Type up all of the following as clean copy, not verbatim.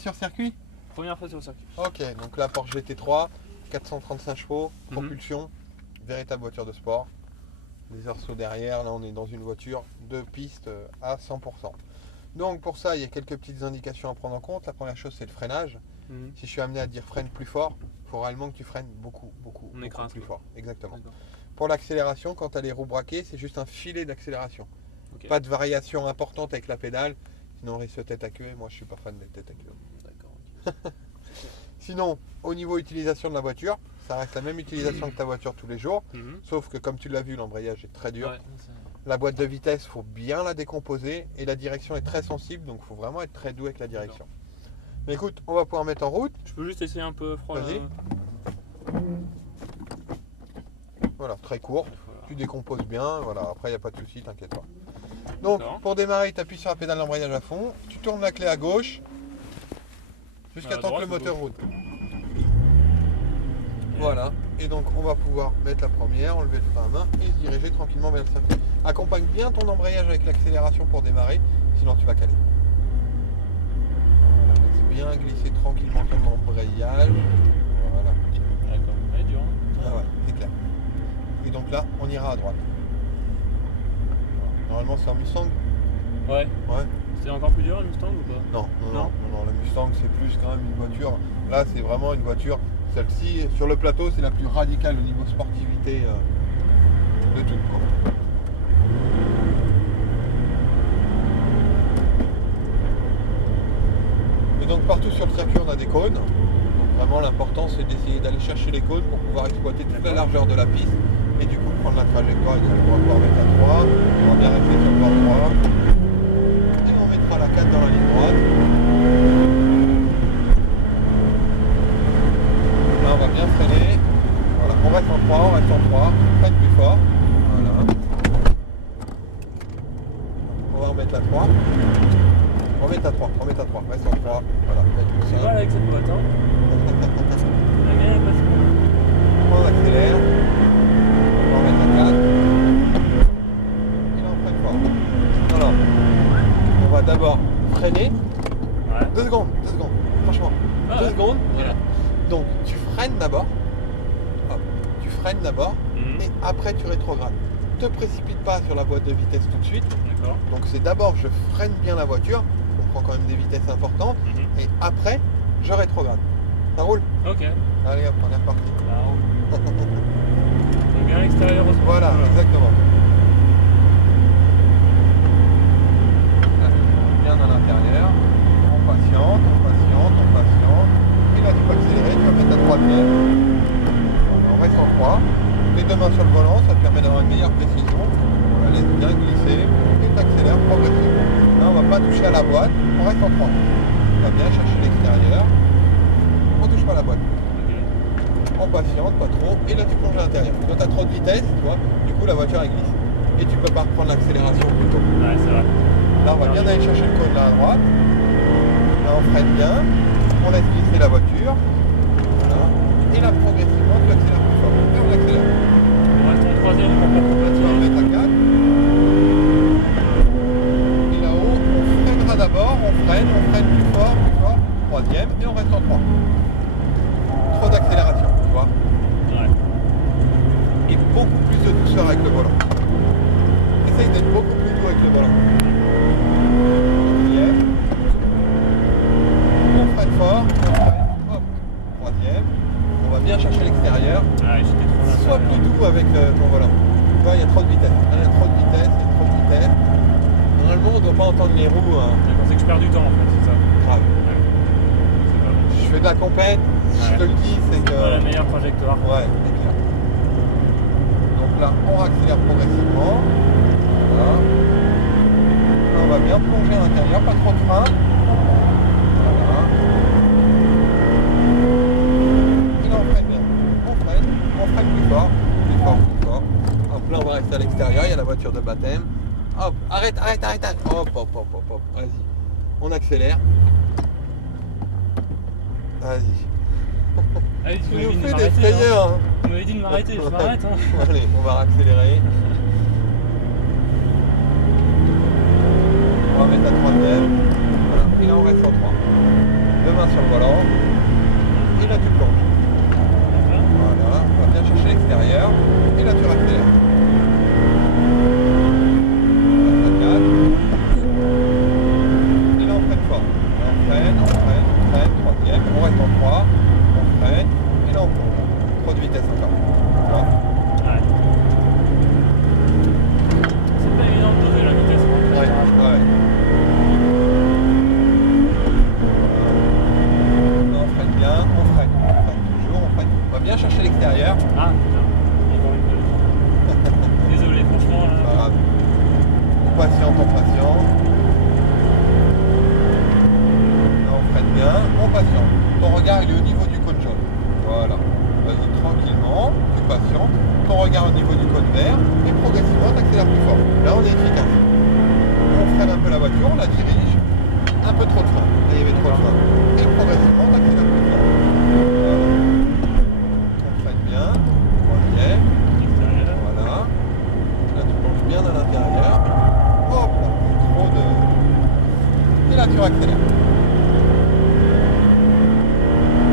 Sur circuit? Première fois sur le circuit. Ok, donc la Porsche GT3, 435 chevaux, propulsion, véritable voiture de sport. Les arceaux derrière, là on est dans une voiture de piste à 100%. Donc pour ça, il y a quelques petites indications à prendre en compte. La première chose, c'est le freinage. Si je suis amené à dire freine plus fort, il faut réellement que tu freines beaucoup plus fort. Exactement. Pour l'accélération, quand tu as les roues braquées, c'est juste un filet d'accélération. Okay. Pas de variation importante avec la pédale, sinon on risque tête à queue. Et moi, je suis pas fan des têtes à queue. D'accord. Sinon, au niveau utilisation de la voiture, ça reste la même utilisation que ta voiture tous les jours, sauf que comme tu l'as vu, l'embrayage est très dur. Ouais, la boîte de vitesse, il faut bien la décomposer et la direction est très sensible, donc il faut vraiment être très doux avec la direction. Mais écoute, on va pouvoir mettre en route. Je peux juste essayer un peu froid. Vas-y. Voilà, très court. Voilà. Tu décomposes bien. Voilà, après il n'y a pas de souci, t'inquiète pas. Donc pour démarrer, tu appuies sur la pédale d'embrayage à fond. Tu tournes la clé à gauche jusqu'à temps que le moteur roule. Voilà. Et donc on va pouvoir mettre la première, enlever le frein à main et se diriger tranquillement vers le circuit. Accompagne bien ton embrayage avec l'accélération pour démarrer, sinon tu vas caler. Bien glisser tranquillement ton embrayage. Voilà. D'accord, elle est dure. Ah ouais, c'est clair. Et donc là, on ira à droite. Normalement, c'est un Mustang. Ouais. Ouais. C'est encore plus dur un Mustang ou pas? Non, le Mustang, c'est plus quand même une voiture. Là, c'est vraiment une voiture. Celle-ci, sur le plateau, c'est la plus radicale au niveau sportivité de tout. Donc partout sur le circuit on a des cônes, donc vraiment l'important c'est d'essayer d'aller chercher les cônes pour pouvoir exploiter toute la largeur de la piste et du coup prendre la trajectoire. Et donc on va pouvoir mettre à 3, on va bien rester sur le bord droit et on mettra la 4 dans la ligne droite. Là on va bien freiner, voilà, on reste en 3, on freine plus fort, voilà. On va remettre la 3. Remets à 3, reste en 3, voilà. C'est mal avec cette boîte, hein. On accélère, on va remettre la 4, et là on freine fort. Alors, on va d'abord freiner, 2 secondes, franchement, 2 secondes, voilà. Donc tu freines d'abord, et après tu rétrogrades. Ne te précipite pas sur la boîte de vitesse tout de suite, donc c'est d'abord je freine bien la voiture, on prend quand même des vitesses importantes, et après je rétrograde. Ça roule? Ok. Allez hop, on est reparti. Ça roule. Donc bien à l'extérieur aussi. Voilà, exactement. Bien à l'intérieur. On patiente. Et là tu peux accélérer, tu vas mettre la troisième. On reste en 3. Les deux mains sur le volant, ça te permet d'avoir une meilleure précision. Laisse bien glisser et t'accélères progressivement. Là on va pas toucher à la boîte, on reste en 3. On va bien chercher l'extérieur. On touche pas à la boîte. On patiente, pas trop, et là tu plonges à l'intérieur. Quand tu as trop de vitesse, tu vois, du coup la voiture elle glisse. Et tu peux pas reprendre l'accélération plus tôt. Ouais, c'est vrai. Là on va bien aller chercher le cône là à droite. Là on freine bien, on laisse glisser la voiture. Voilà. Et là progressivement tu accélères plus fort. Et on accélère. On reste en troisième pour pas platiner. On va mettre à 4. Et là-haut, on freinera d'abord, on freine plus fort. Troisième, et on reste en 3. Trop d'accélération, tu vois. Ouais. Et beaucoup plus de douceur avec le volant. Essaye d'être beaucoup plus doux avec le volant. Quatrième. On freine fort, on freine. Hop. Troisième. On va bien chercher l'extérieur. Ouais, j'étais trop là. Sois plus doux avec ton volant. Tu vois, il y a trop de vitesse. Là, il y a trop de vitesse, Normalement, on ne doit pas entendre les roues. Hein. C'est que je perds du temps en fait, c'est ça. Grave. Ouais. Je fais de la compète, je te le dis, c'est que... la meilleure trajectoire. Ouais, c'est clair. Donc là, on accélère progressivement. Voilà. Là, on va bien plonger à l'intérieur, pas trop de frein. Voilà. Et là, on freine bien. On freine plus fort. Hop, là, on va rester à l'extérieur, il y a la voiture de baptême. Hop, arrête. Hop. Vas-y. On accélère. Vas-y. Allez, tu nous fais des frayeurs. Hein. Tu m'avais dit de m'arrêter, je m'arrête. Hein. Allez, on va accélérer. On va mettre la troisième. Voilà. Et là on reste en 3. Devant main sur le volant. Et là tu plonges. D'accord. Voilà, on va bien chercher l'extérieur. Et là tu accélères. Et là on freine fort. Là, on freine, troisième, on reste en 3, on freine, et là on plonge. Trop de vitesse encore. Voilà. Ouais. C'est pas évident de doser la vitesse. Ouais, ouais. Là, on freine bien, on freine toujours, on freine. On va bien chercher l'extérieur. Ah putain, encore une fois. Désolé, franchement là. Pas grave. On patiente, on patiente. Là, on freine bien, on patiente. Ton regard il est au niveau du cône jaune. Voilà. Vas-y tranquillement, tu patientes. Ton regard au niveau du cône vert et progressivement tu accélères plus fort. Là, on est efficace. On freine un peu la voiture, on la dirige. Un peu trop de frein. Là, il y avait trop de frein. Et progressivement, tu accélères plus fort. Voilà. On freine bien. Troisième. Extérieur. Voilà. Là, tu plonges bien à l'intérieur. Hop là, trop de... Et là, tu accélères.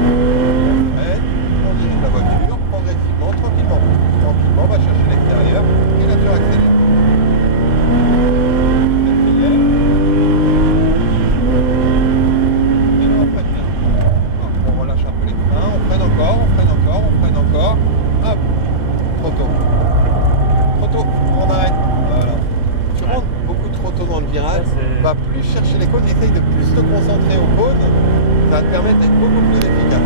On freine, on dirige la voiture, progressivement, tranquillement. Tranquillement, on va chercher l'extérieur. Et là, tu accélères. Quatrième. Et là, on freine bien. Hop, on relâche un peu les freins. On freine encore, on freine encore, on freine encore. Hop, trop tôt. Trop tôt, on arrête. Voilà. Tu rentres beaucoup trop tôt dans le virage, Ça, c'est- va plus chercher les cônes, essaye de plus te concentrer au cône, ça va te permettre d'être beaucoup plus efficace.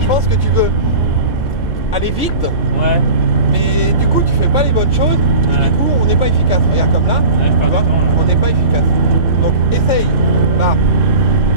Je pense que tu veux aller vite, Ouais. mais du coup tu fais pas les bonnes choses, et Ouais. du coup on n'est pas efficace. Regarde comme là, Ouais, je tu perds vois, du temps, là. on n'est pas efficace. Donc essaye, là,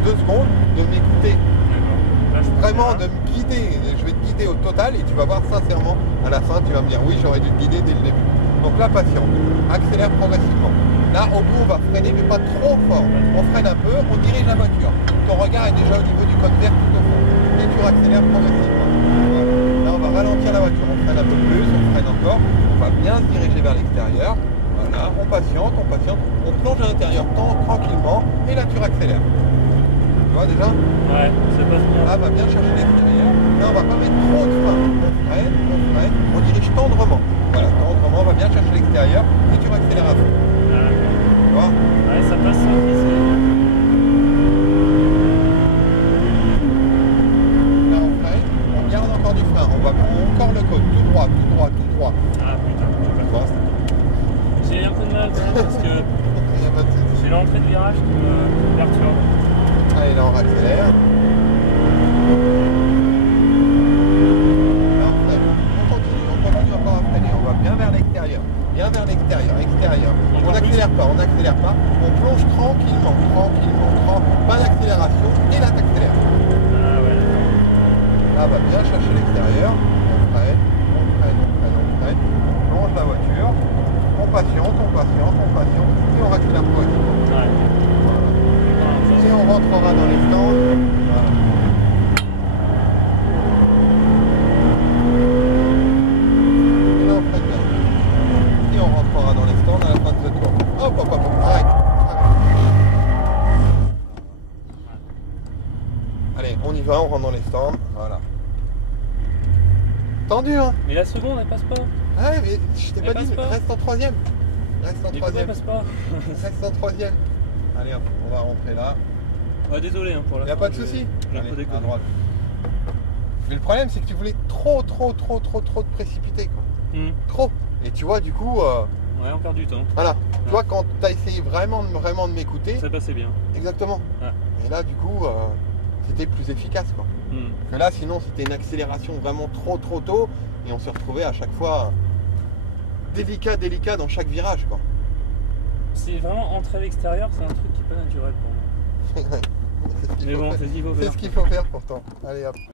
2 secondes, de m'écouter. D'accord. Là, je Vraiment prends de me guider, je vais te guider au total et tu vas voir sincèrement à la fin tu vas me dire oui j'aurais dû te guider dès le début. Donc là patiente, accélère progressivement. Là au bout on va freiner mais pas trop fort. On freine un peu, on dirige la voiture. Ton regard est déjà au niveau du cône vert tout au fond. Et tu accélères progressivement. Voilà. Là on va ralentir la voiture, on freine un peu plus, on freine encore, on va bien se diriger vers l'extérieur. Voilà, on patiente, on plonge à l'intérieur tranquillement et là tu accélères. Tu vois déjà? Ouais, ça passe bien. Là, va bien chercher l'extérieur. Là, on va pas mettre trop de frein. On dirige tendrement. Voilà, tendrement, on va bien chercher l'extérieur et tu accélères à fond. Ah, d'accord. Tu vois? Ouais, ça passe ça aussi, Là, on freine, on garde encore du frein. On va prendre encore le cône, tout droit, tout droit, tout droit. Ah putain, Tu vois? j'ai un peu de mal quand même parce que Il n'y a pas de souci. c'est l'entrée de virage qui me perturbe. Allez, là, on accélère. Là, on freine. On continue encore à freiner. On va bien vers l'extérieur. Bien vers l'extérieur, extérieur. On n'accélère pas, on plonge tranquillement. Pas d'accélération et là t'accélères. Ah ouais, d'accord. Là, on va bien chercher l'extérieur. On freine. On plonge la voiture. On patiente. Et on accélère progressivement. Ouais. Voilà. Et on rentrera dans les stands. Voilà. Et là, on freine bien. Et on rentrera dans les stands à la fin de ce tour. Hop, arrête. Allez, on y va, on rentre dans les stands. Voilà. Tendu, hein? Mais la seconde, elle passe pas. Ah ouais, mais je t'ai Elle pas dit, passe pas. reste en troisième. Mais pourquoi elle passe pas? Reste en troisième. Allez hop, on va rentrer là. Ouais, désolé hein, pour la Il n'y a fin, pas de j'ai- souci. J'ai un Allez, peu à déconné. droite. Mais le problème, c'est que tu voulais trop te précipiter, quoi. Trop. Et tu vois, du coup, Ouais, on perd du temps. voilà. Tu vois, quand tu as essayé vraiment de m'écouter, Ça passait bien. exactement. Ouais. Et là, du coup, c'était plus efficace, quoi. Que là, sinon, c'était une accélération vraiment trop tôt. Et on se retrouvait à chaque fois délicat dans chaque virage, quoi. C'est vraiment entrer à l'extérieur, c'est un truc qui est pas naturel pour moi. C'est ce qu'il Mais faut bon, faire. c'est ce qu'il faut C'est faire. ce qu'il faut faire pourtant. Allez hop.